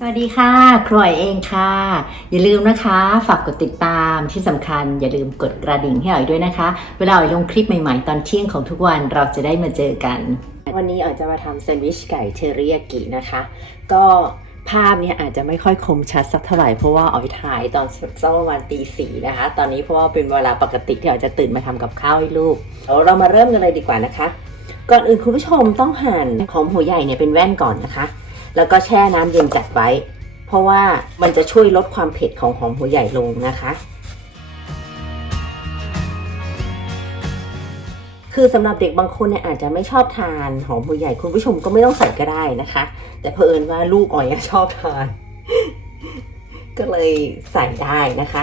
สวัสดีค่ะ ครวยเองค่ะ อย่าลืมนะคะ ฝากกดติดตามที่สำคัญ อย่าลืมกดกระดิ่งให้อ๋อยด้วยนะคะ เวลาอ๋อยลงคลิปใหม่ๆ ตอนเที่ยงของทุกวันเราจะได้มาเจอกัน วันนี้อ๋อยจะมาทำแซนด์วิชไก่เทอริยากินะคะ ก็ภาพเนี่ยอาจจะไม่ค่อยคมชัดสักเท่าไหร่เพราะว่าอ๋อยถ่ายตอนสักประมาณตีสี่นะคะ ตอนนี้เพราะว่าเป็นเวลาปกติที่อ๋อยจะตื่นมาทำกับข้าวให้ลูกเดี๋ยวเรามาเริ่มกันเลยดีกว่านะคะ ก่อนอื่นคุณผู้ชมต้องหั่นหอมหัวใหญ่เนี่ยเป็นแว่นก่อนนะคะ แล้วก็แช่น้ำเย็นจัดไว้ เพราะว่ามันจะช่วยลดความเผ็ดของหอมหัวใหญ่ลงนะคะ คือสำหรับเด็กบางคนเนี่ยอาจจะไม่ชอบทานหอมหัวใหญ่คุณผู้ชมก็ไม่ต้องใส่ก็ได้นะคะ แต่เผอิญว่าลูกอ๋อยชอบทาน ก็เลยใส่ได้นะคะ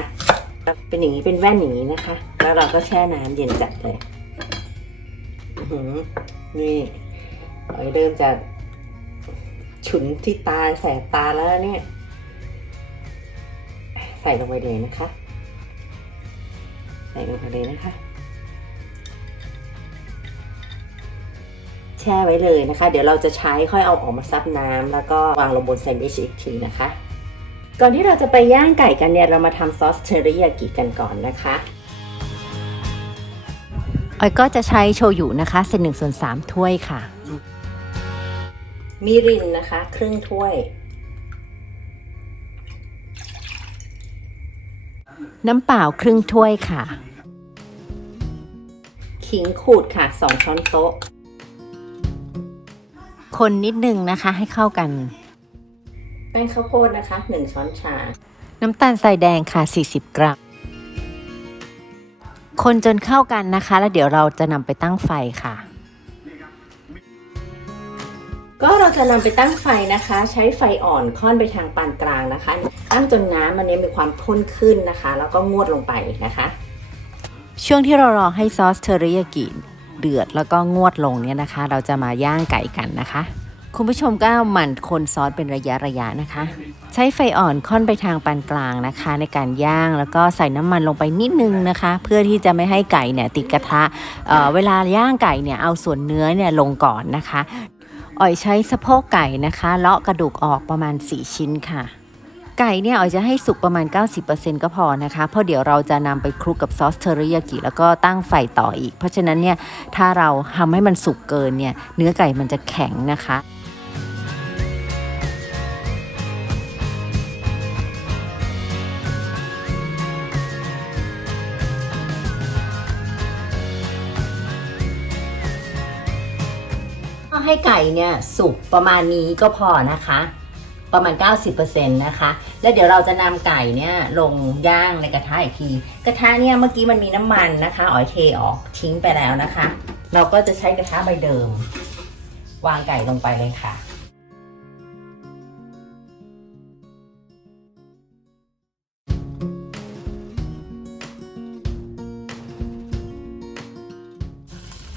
เป็นอย่างนี้เป็นแว่นอย่างนี้นะคะ แล้วเราก็แช่น้ำเย็นจัดเลยนี่อ๋อเริ่มจะ ฉุนที่ตาแสบตาแล้วเนี่ย ใส่ลงไปเลยนะคะ ใส่ลงไปเลยนะคะ แช่ไว้เลยนะคะ เดี๋ยวเราจะใช้ค่อยเอาออกมาซับน้ำแล้วก็วางลงบนแซนด์วิชอีกทีนะคะ ก่อนที่เราจะไปย่างไก่กันเนี่ย เรามาทำซอสเทอริยากิกันก่อนนะคะออยก็จะใช้โชยุนะคะเศษหนึ่งส่วนสามถ้วยค่ะ มิรินนะคะ ครึ่งถ้วย น้ำเปล่าครึ่งถ้วยค่ะ ขิงขูดค่ะ2ช้อนโต๊ะ คนนิดนึงนะคะให้เข้ากัน แป้งข้าวโพดนะคะ1ช้อนชา น้ำตาลทรายแดงค่ะ 40 กรัม คนจนเข้ากันนะคะ แล้วเดี๋ยวเราจะนำไปตั้งไฟค่ะ ก็เราจะนำไปตั้งไฟนะคะ ใช้ไฟอ่อนค่อนไปทางปานกลางนะคะ ตั้งจนน้ำมันเนี้มีความข้นขึ้นนะคะ แล้วก็งวดลงไปนะคะ ช่วงที่เรารอให้ซอสเทอริยากิเดือดแล้วก็งวดลงเนี่ยนะคะ เราจะมาย่างไก่กันนะคะ คุณผู้ชมก็หมั่นคนซอสเป็นระยะระยะนะคะ ใช้ไฟอ่อนค่อนไปทางปานกลางนะคะ ในการย่างแล้วก็ใส่น้ำมันลงไปนิดนึงนะคะ เพื่อที่จะไม่ให้ไก่เนี่ยติดกระทะเเวลาย่างไก่เนี่ยเอาส่วนเนื้อเนี่ยลงก่อนนะคะ อ่อยใช้สะโพกไก่นะคะเลาะกระดูกออกประมาณ 4 ชิ้นค่ะ ไก่เนี่ยอ๋อยจะให้สุกประมาณ 90%ก็พอนะคะ เพราะเดี๋ยวเราจะนำไปคลุกกับซอสเทอริยากิแล้วก็ตั้งไฟต่ออีก เพราะฉะนั้นเนี่ยถ้าเราทำให้มันสุกเกินเนี่ยเนื้อไก่มันจะแข็งนะคะ ให้ไก่เนี่ยสุกประมาณนี้ก็พอนะคะ ประมาณ 90%นะคะ แล้วเดี๋ยวเราจะนำไก่เนี่ยลงย่างในกระทะอีกที กระทะเนี่ยเมื่อกี้มันมีน้ำมันนะคะอ๋อยเทออกทิ้งไปแล้วนะคะ เราก็จะใช้กระทะใบเดิม วางไก่ลงไปเลยค่ะ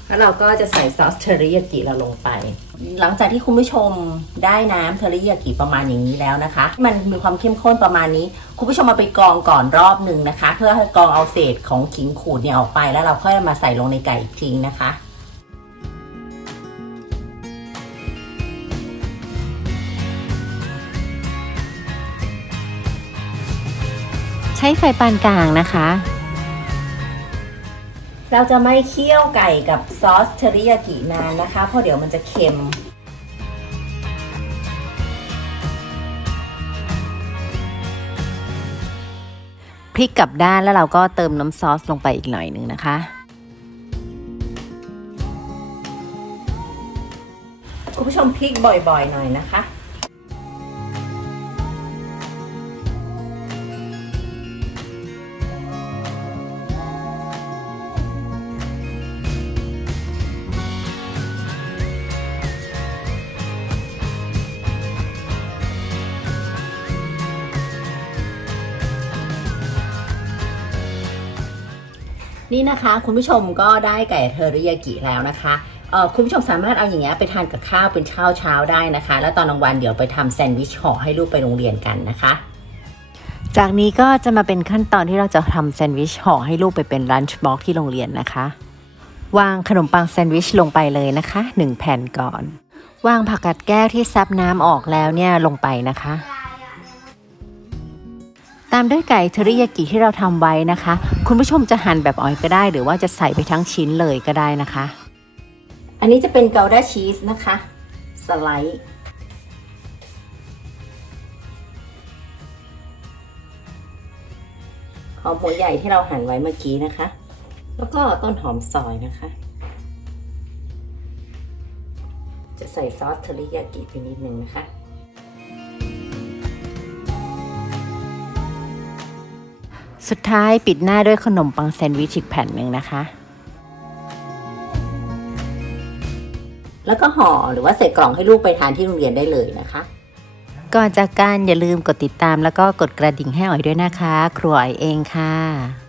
แล้วเราก็จะใส่ซอสเทอริยากิเราลงไป หลังจากที่คุณผู้ชมได้น้ำเทอริยากิประมาณอย่างนี้แล้วนะคะ มันมีความเข้มข้นประมาณนี้ คุณผู้ชมมาไปกรองก่อนรอบหนึ่งนะคะ เพื่อให้กรองเอาเศษของขิงขูดเนี่ยออกไป แล้วเราค่อยมาใส่ลงในไก่อีกทีนะคะใช้ไฟปานกลางนะคะ เราจะไม่เคี่ยวไก่กับซอสเทอริยากินานนะคะ เพราะเดี๋ยวมันจะเค็มพลิกกลับด้านแล้วเราก็เติมน้ำซอสลงไปอีกหน่อยหนึ่งนะคะ คุณผู้ชมพลิกบ่อยๆหน่อยนะคะ นี่นะคะคุณผู้ชมก็ได้ไก่เทอริยากิแล้วนะคะเอ่อคุณผู้ชมสามารถเอาอย่างเงี้ยไปทานกับข้าวเป็นข้าวเช้าได้นะคะ แล้วตอนกลางวันเดี๋ยวไปทำแซนด์วิชห่อให้ลูกไปโรงเรียนกันนะคะ จากนี้ก็จะมาเป็นขั้นตอนที่เราจะทำแซนด์วิชห่อให้ลูกไปเป็นลันช์บ็อกที่โรงเรียนนะคะ วางขนมปังแซนด์วิชลงไปเลยนะคะ 1 แผ่นก่อน วางผักกัดแก้วที่ซับน้ำออกแล้วเนี่ยลงไปนะคะ ตามด้วยไก่เทอริยากิที่เราทำไว้นะคะ คุณผู้ชมจะหั่นแบบออยก็ได้ หรือว่าจะใส่ไปทั้งชิ้นเลยก็ได้นะคะ อันนี้จะเป็นเกาด้าชีสนะคะ สไลด์หอมหัวใหญ่ที่เราหั่นไว้เมื่อกี้นะคะ แล้วก็ต้นหอมซอยนะคะ จะใส่ซอสเทอริยากิไปนิดนึงนะคะ สุดท้ายปิดหน้าด้วยขนมปังแซนด์วิชอีกแผ่นหนึ่งนะคะ แล้วก็ห่อหรือว่าใส่กล่องให้ลูกไปทานที่โรงเรียนได้เลยนะคะ ก่อนจากการอย่าลืมกดติดตามแล้วก็กดกระดิ่งให้อ๋อยด้วยนะคะ ครัวอ๋อยเองค่ะ